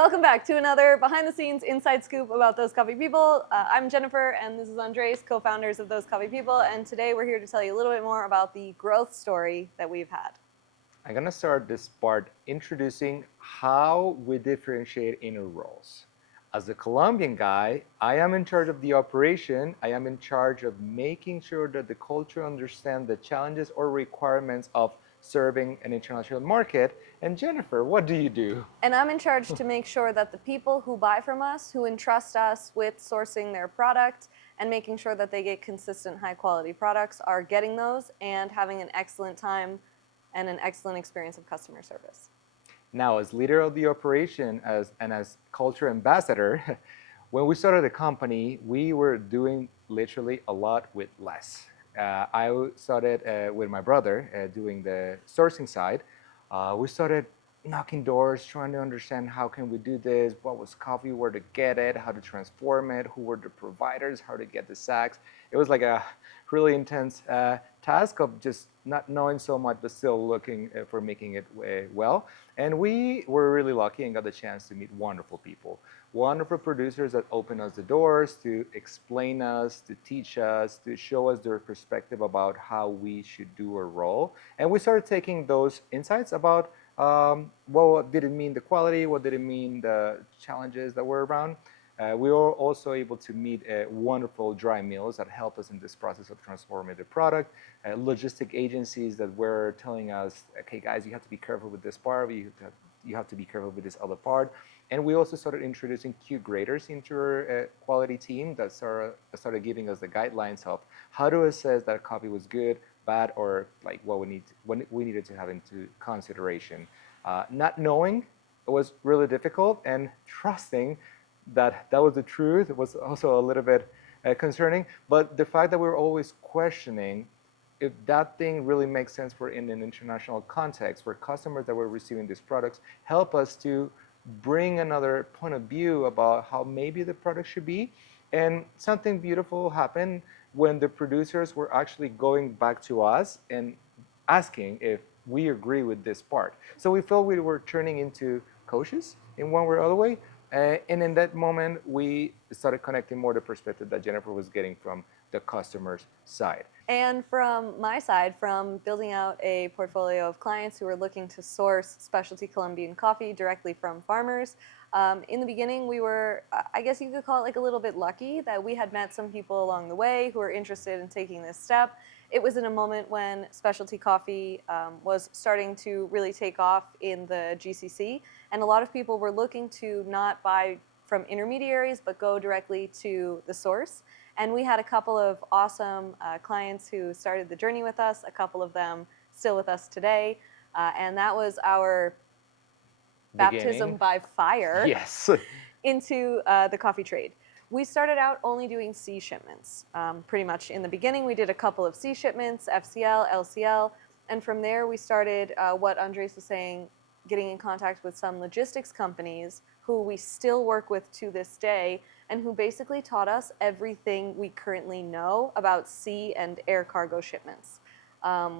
Welcome back to another behind-the-scenes inside scoop about Those Coffee People. I'm Jennifer, and this is Andres, co-founders of Those Coffee People, and today we're here to tell you a little bit more about the growth story that we've had. I'm gonna start this part introducing how we differentiate in our roles. As a Colombian guy, I am in charge of the operation. I am in charge of making sure that the culture understands the challenges or requirements of serving an international market. And Jennifer, what do you do? And I'm in charge to make sure that the people who buy from us, who entrust us with sourcing their product and making sure that they get consistent high-quality products, are getting those and having an excellent time and an excellent experience of customer service. Now, as leader of the operation and as culture ambassador, when we started the company, we were doing literally a lot with less. I started with my brother doing the sourcing side. We started knocking doors, trying to understand how can we do this, what was coffee, where to get it, how to transform it, who were the providers, how to get the sacks. It was like a really intense task of just not knowing so much, but still looking for making it well. And we were really lucky and got the chance to meet wonderful people, wonderful producers that opened us the doors to explain us, to teach us, to show us their perspective about how we should do our role. And we started taking those insights about what did it mean the quality, what did it mean the challenges that were around. We were also able to meet wonderful dry mills that help us in this process of transforming the product, logistic agencies that were telling us, okay, guys, you have to be careful with this part, you have to be careful with this other part. And we also started introducing Q graders into our quality team that started giving us the guidelines of how to assess that coffee was good, bad, or like what we needed to have into consideration. Not knowing was really difficult, and trusting that was the truth. It was also a little bit concerning, but the fact that we were always questioning if that thing really makes sense for in an international context for customers that were receiving these products help us to bring another point of view about how maybe the product should be. And something beautiful happened when the producers were actually going back to us and asking if we agree with this part. So we felt we were turning into coaches in one way or other way. And in that moment, we started connecting more the perspective that Jennifer was getting from the customer's side. And from my side, from building out a portfolio of clients who are looking to source specialty Colombian coffee directly from farmers, in the beginning we were, I guess you could call it like a little bit lucky that we had met some people along the way who were interested in taking this step. It was in a moment when specialty coffee was starting to really take off in the GCC, and a lot of people were looking to not buy from intermediaries but go directly to the source. And we had a couple of awesome clients who started the journey with us, a couple of them still with us today. And that was our baptism by fire Yes. into the coffee trade. We started out only doing C shipments. Pretty much in the beginning, we did a couple of C shipments, FCL, LCL, and from there we started what Andres was saying, getting in contact with some logistics companies who we still work with to this day and who basically taught us everything we currently know about sea and air cargo shipments.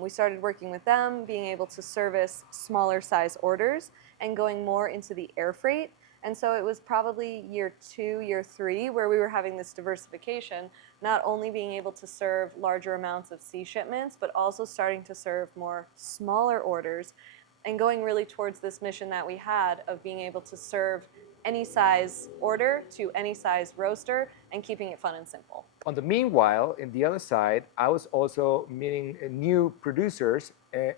We started working with them, being able to service smaller size orders and going more into the air freight. And so it was probably year 2, year 3, where we were having this diversification, not only being able to serve larger amounts of sea shipments, but also starting to serve more smaller orders and going really towards this mission that we had of being able to serve any size order to any size roaster and keeping it fun and simple. On the meanwhile, in the other side, I was also meeting new producers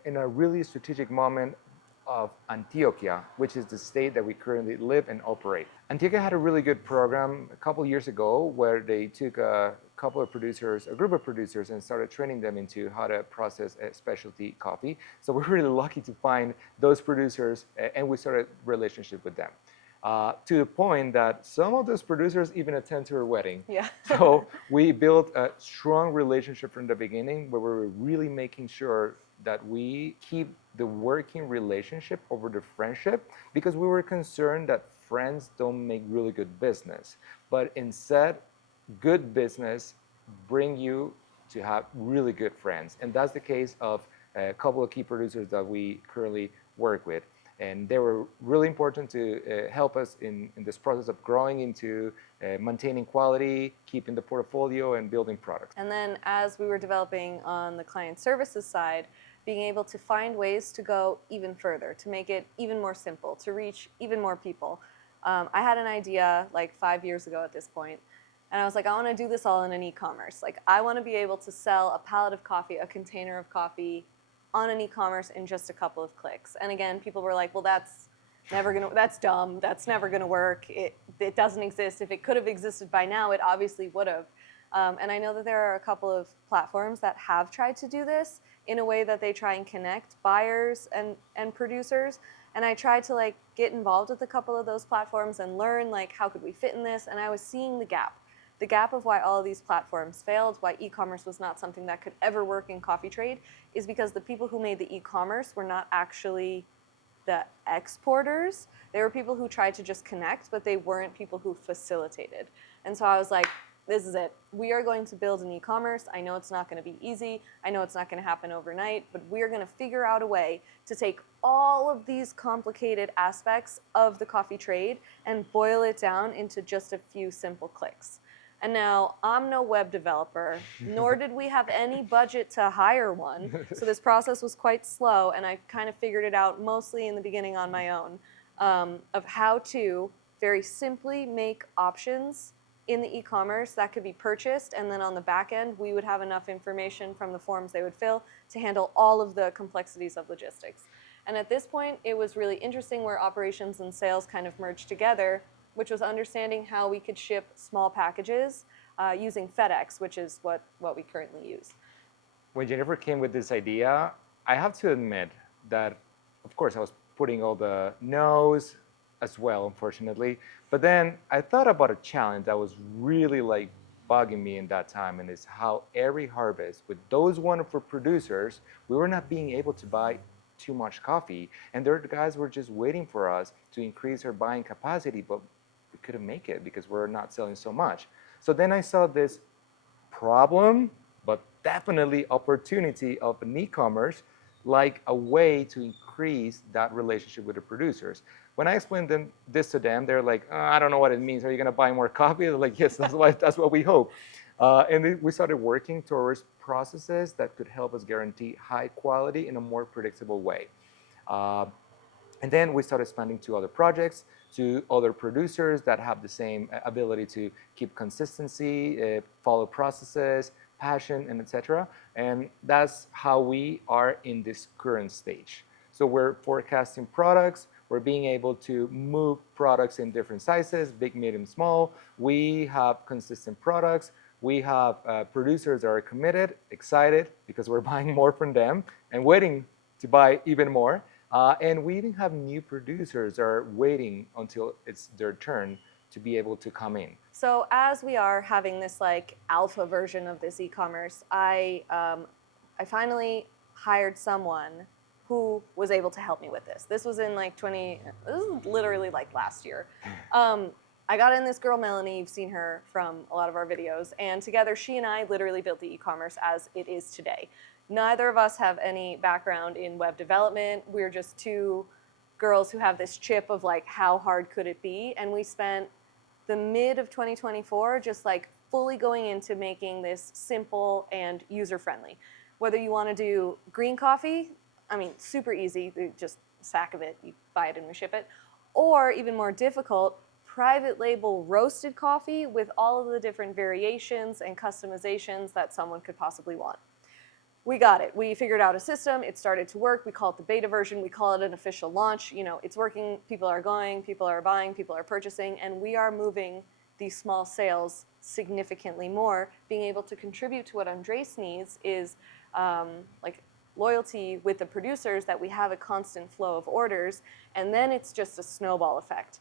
in a really strategic moment of Antioquia, which is the state that we currently live and operate. Antioquia had a really good program a couple years ago where they took a couple of producers, a group of producers, and started training them into how to process specialty coffee. So we're really lucky to find those producers, and we started a relationship with them. To the point that some of those producers even attend to our wedding. Yeah. So we built a strong relationship from the beginning where we were really making sure that we keep the working relationship over the friendship, because we were concerned that friends don't make really good business, but instead good business bring you to have really good friends. And that's the case of a couple of key producers that we currently work with. And they were really important to help us in this process of growing into maintaining quality, keeping the portfolio, and building products. And then as we were developing on the client services side, being able to find ways to go even further, to make it even more simple, to reach even more people. I had an idea like 5 years ago at this point, and I was like, I want to do this all in an e-commerce. Like, I want to be able to sell a pallet of coffee, a container of coffee on an e-commerce in just a couple of clicks. And again, people were like, well, that's dumb, that's never gonna work, it doesn't exist. If it could have existed by now, it obviously would have. And I know that there are a couple of platforms that have tried to do this in a way that they try and connect buyers and producers. And I tried to like get involved with a couple of those platforms and learn like how could we fit in this. And I was seeing the gap of why all of these platforms failed, why e-commerce was not something that could ever work in coffee trade, is because the people who made the e-commerce were not actually the exporters. They were people who tried to just connect, but they weren't people who facilitated. And so I was like, this is it. We are going to build an e-commerce. I know it's not going to be easy. I know it's not going to happen overnight, but we are going to figure out a way to take all of these complicated aspects of the coffee trade and boil it down into just a few simple clicks. And now I'm no web developer, nor did we have any budget to hire one. So this process was quite slow, and I kind of figured it out mostly in the beginning on my own, of how to very simply make options in the e-commerce that could be purchased, and then on the back end, we would have enough information from the forms they would fill to handle all of the complexities of logistics. And at this point, it was really interesting where operations and sales kind of merged together, which was understanding how we could ship small packages using FedEx, which is what we currently use. When Jennifer came with this idea, I have to admit that, of course, I was putting all the no's as well, unfortunately. But then I thought about a challenge that was really like bugging me in that time, and it's how every harvest, with those wonderful producers, we were not being able to buy too much coffee, and their guys were just waiting for us to increase our buying capacity, but we couldn't make it because we're not selling so much. So then I saw this problem, but definitely opportunity of an e-commerce, like a way to increase that relationship with the producers. When I explained this to them, they're like, oh, I don't know what it means. Are you going to buy more coffee? They're like, yes, that's what we hope. And we started working towards processes that could help us guarantee high quality in a more predictable way. And then we started expanding to other projects, to other producers that have the same ability to keep consistency, follow processes, passion, and etc. And that's how we are in this current stage. So we're forecasting products. We're being able to move products in different sizes, big, medium, small. We have consistent products. We have producers that are committed, excited, because we're buying more from them and waiting to buy even more. And we even have new producers that are waiting until it's their turn to be able to come in. So as we are having this like alpha version of this e-commerce, I finally hired someone who was able to help me with this. This was in like this is literally like last year. I got in this girl, Melanie, you've seen her from a lot of our videos, and together she and I literally built the e-commerce as it is today. Neither of us have any background in web development. We're just two girls who have this chip of like, how hard could it be? And we spent the mid of 2024 just like fully going into making this simple and user-friendly. Whether you want to do green coffee, I mean, super easy, just a sack of it, you buy it and we ship it. Or even more difficult, private label roasted coffee with all of the different variations and customizations that someone could possibly want. We got it. We figured out a system. It started to work. We call it the beta version. We call it an official launch. You know, it's working. People are going. People are buying. People are purchasing. And we are moving these small sales significantly more. Being able to contribute to what Andres needs is like loyalty with the producers, that we have a constant flow of orders. And then it's just a snowball effect.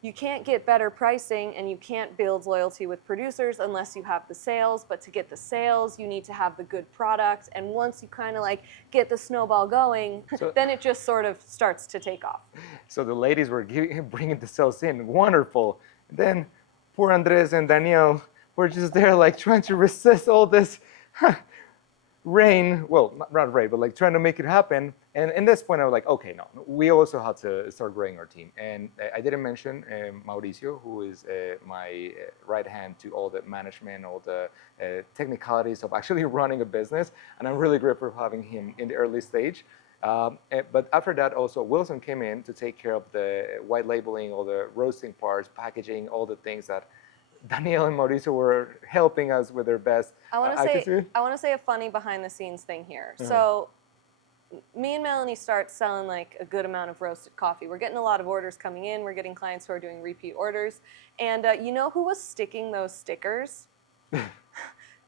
You can't get better pricing and you can't build loyalty with producers unless you have the sales. But to get the sales, you need to have the good product. And once you kind of like get the snowball going, then it just sort of starts to take off. So the ladies were bringing the sales in, wonderful. And then poor Andres and Danielle were just there like trying to resist all this rain, well, not rain, but like trying to make it happen. And in this point, I was like, okay, no, we also had to start growing our team. And I didn't mention Mauricio, who is my right hand to all the management, all the technicalities of actually running a business. And I'm really grateful for having him in the early stage. But after that, also Wilson came in to take care of the white labeling, all the roasting parts, packaging, all the things that Danielle and Mauricio were helping us with their best. I want to say a funny behind the scenes thing here. So me and Melanie start selling like a good amount of roasted coffee. We're getting a lot of orders coming in. We're getting clients who are doing repeat orders. And you know who was sticking those stickers?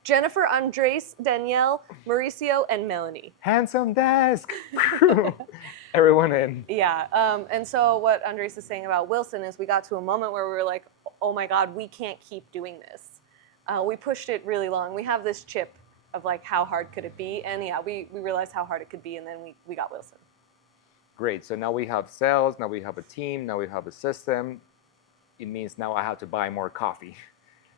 Jennifer, Andres, Danielle, Mauricio, and Melanie. Handsome desk. Everyone in. Yeah. And so what Andres is saying about Wilson is we got to a moment where we were like, oh my God, we can't keep doing this. We pushed it really long. We have this chip of like how hard could it be, and yeah, we realized how hard it could be, and then we got Wilson. Great. So now we have sales. Now we have a team. Now we have a system. It means now I have to buy more coffee.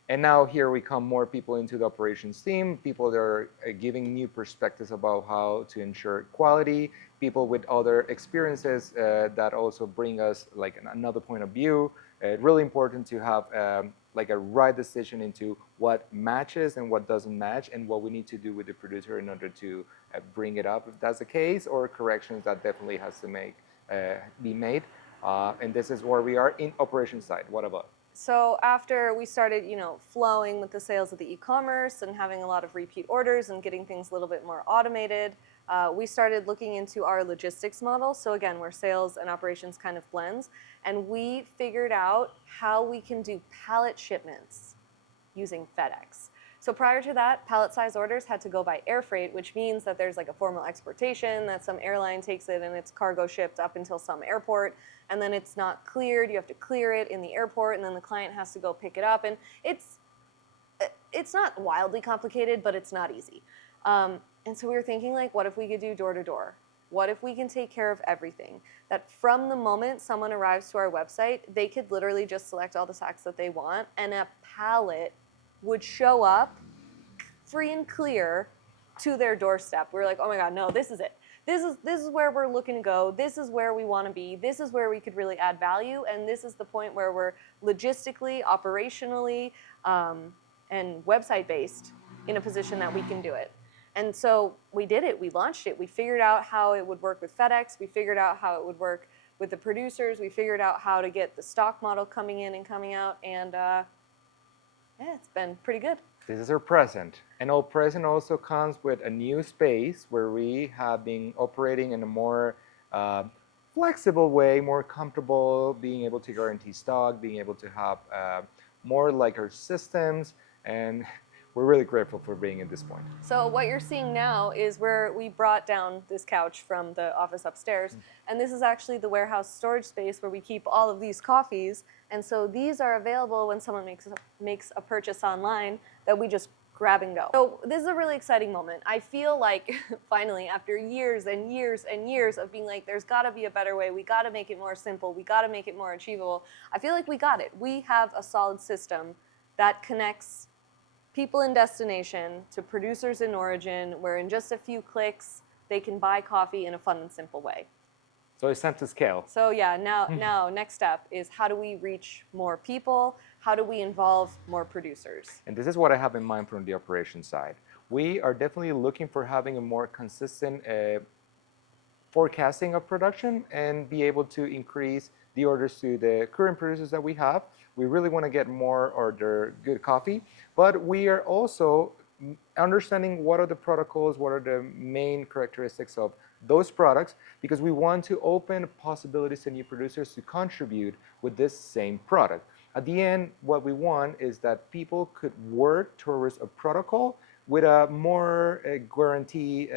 And now here we come more people into the operations team, people that are giving new perspectives about how to ensure quality, people with other experiences that also bring us like another point of view. Really important to have like a right decision into what matches and what doesn't match and what we need to do with the producer in order to bring it up if that's the case, or corrections that definitely has to be made. And this is where we are in operations side. What about? So after we started, flowing with the sales of the e-commerce and having a lot of repeat orders and getting things a little bit more automated, we started looking into our logistics model. So again, where sales and operations kind of blends, and we figured out how we can do pallet shipments using FedEx. So prior to that, pallet size orders had to go by air freight, which means that there's like a formal exportation, that some airline takes it and it's cargo shipped up until some airport, and then it's not cleared. You have to clear it in the airport, and then the client has to go pick it up. And it's not wildly complicated, but it's not easy. And so we were thinking, like, what if we could do door to door? What if we can take care of everything? That from the moment someone arrives to our website, they could literally just select all the sacks that they want, and a pallet would show up free and clear to their doorstep. We were like, oh my God, no, this is it. This is where we're looking to go. This is where we want to be. This is where we could really add value. And this is the point where we're logistically, operationally, and website based in a position that we can do it. And so we did it. We launched it. We figured out how it would work with FedEx. We figured out how it would work with the producers. We figured out how to get the stock model coming in and coming out. And yeah, it's been pretty good. This is our present. And our present also comes with a new space where we have been operating in a more flexible way, more comfortable, being able to guarantee stock, being able to have more like our systems. And we're really grateful for being at this point. So what you're seeing now is where we brought down this couch from the office upstairs. And this is actually the warehouse storage space where we keep all of these coffees. And so these are available when someone makes a purchase online that we just grab and go. So this is a really exciting moment. I feel like finally, after years and years and years of being like, there's gotta be a better way, we gotta make it more simple, we gotta make it more achievable, I feel like we got it. We have a solid system that connects people in destination to producers in origin, where in just a few clicks, they can buy coffee in a fun and simple way. So it's time to scale. So yeah, now next step is how do we reach more people? How do we involve more producers? And this is what I have in mind from the operations side. We are definitely looking for having a more consistent forecasting of production and be able to increase the orders to the current producers that we have. We really want to get more order good coffee, but we are also understanding what are the protocols, what are the main characteristics of those products, because we want to open possibilities to new producers to contribute with this same product. At the end, what we want is that people could work towards a protocol with a more guarantee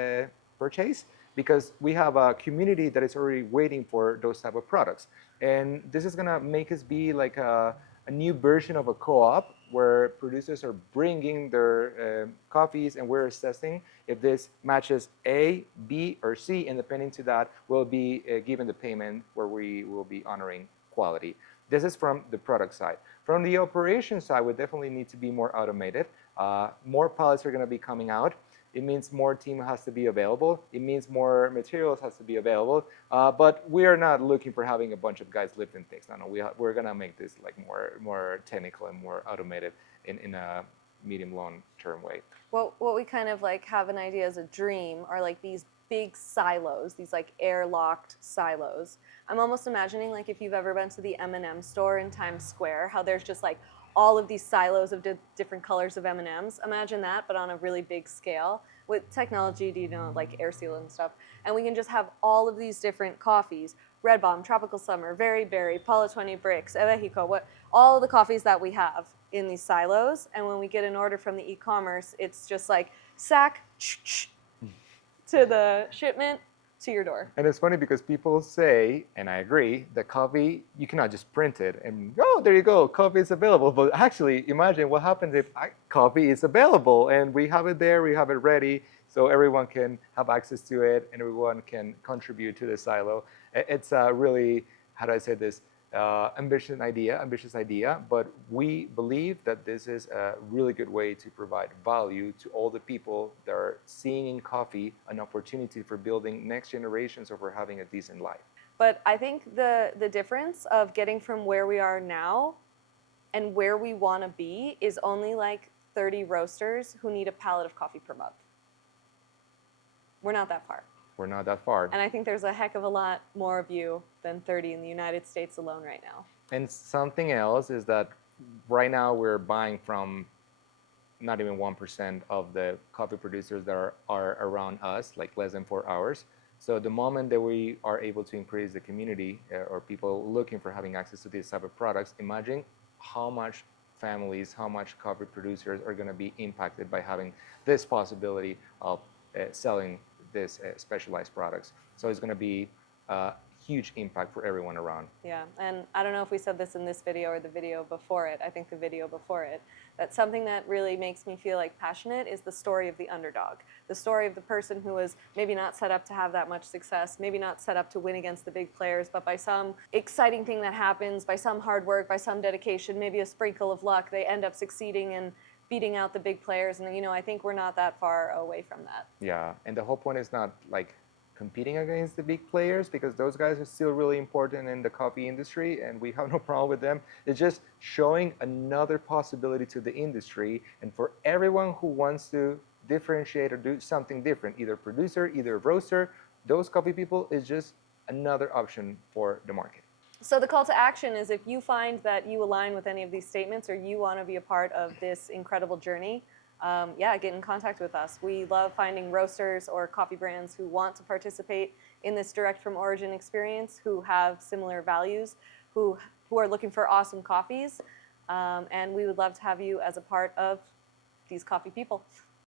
purchase, because we have a community that is already waiting for those type of products. And this is gonna make us be like a new version of a co-op where producers are bringing their coffees and we're assessing if this matches A, B, or C, and depending to that, we'll be given the payment where we will be honoring quality. This is from the product side. From the operation side, we definitely need to be more automated. More pallets are gonna be coming out. It means more team has to be available. It means more materials has to be available. But we are not looking for having a bunch of guys lifting things. No, no, we're gonna make this like more technical and more automated in a medium long term way. What we kind of like have an idea as a dream are like these big silos, these like airlocked silos. I'm almost imagining like if you've ever been to the M&M store in Times Square, how there's just like all of these silos of different colors of M&Ms. Imagine that, but on a really big scale. With technology, do you know, like air seal and stuff, and we can just have all of these different coffees: Red Bomb, Tropical Summer, Very Berry, Paula 20 Bricks, Evejico, what all of the coffees that we have in these silos. And when we get an order from the e-commerce, it's just like sack to the shipment to your door. And it's funny because people say, and I agree, that coffee, you cannot just print it and, oh, there you go, coffee is available. But actually, imagine what happens if coffee is available and we have it there, we have it ready, so everyone can have access to it and everyone can contribute to the silo. It's a really, how do I say this, ambitious idea, but we believe that this is a really good way to provide value to all the people that are seeing in coffee an opportunity for building next generations or for having a decent life. But I think the difference of getting from where we are now and where we want to be is only like 30 roasters who need a pallet of coffee per month. We're not that far. We're not that far. And I think there's a heck of a lot more of you than 30 in the United States alone right now. And something else is that right now we're buying from not even 1% of the coffee producers that are around us, like less than 4 hours. So the moment that we are able to increase the community or people looking for having access to these type of products, imagine how much families, how much coffee producers are going to be impacted by having this possibility of selling these specialized products. So it's going to be a huge impact for everyone around. Yeah, and I don't know if we said this in this video or the video before it. I think the video before it. That something that really makes me feel like passionate is the story of the underdog. The story of the person who was maybe not set up to have that much success, maybe not set up to win against the big players, but by some exciting thing that happens, by some hard work, by some dedication, maybe a sprinkle of luck, they end up succeeding and beating out the big players. And I think we're not that far away from that. Yeah, and the whole point is not like competing against the big players, because those guys are still really important in the coffee industry and we have no problem with them. It's just showing another possibility to the industry, and for everyone who wants to differentiate or do something different, either producer, either roaster, those coffee people is just another option for the market. So the call to action is, if you find that you align with any of these statements or you want to be a part of this incredible journey, get in contact with us. We love finding roasters or coffee brands who want to participate in this direct from origin experience, who have similar values, who are looking for awesome coffees, and we would love to have you as a part of these coffee people.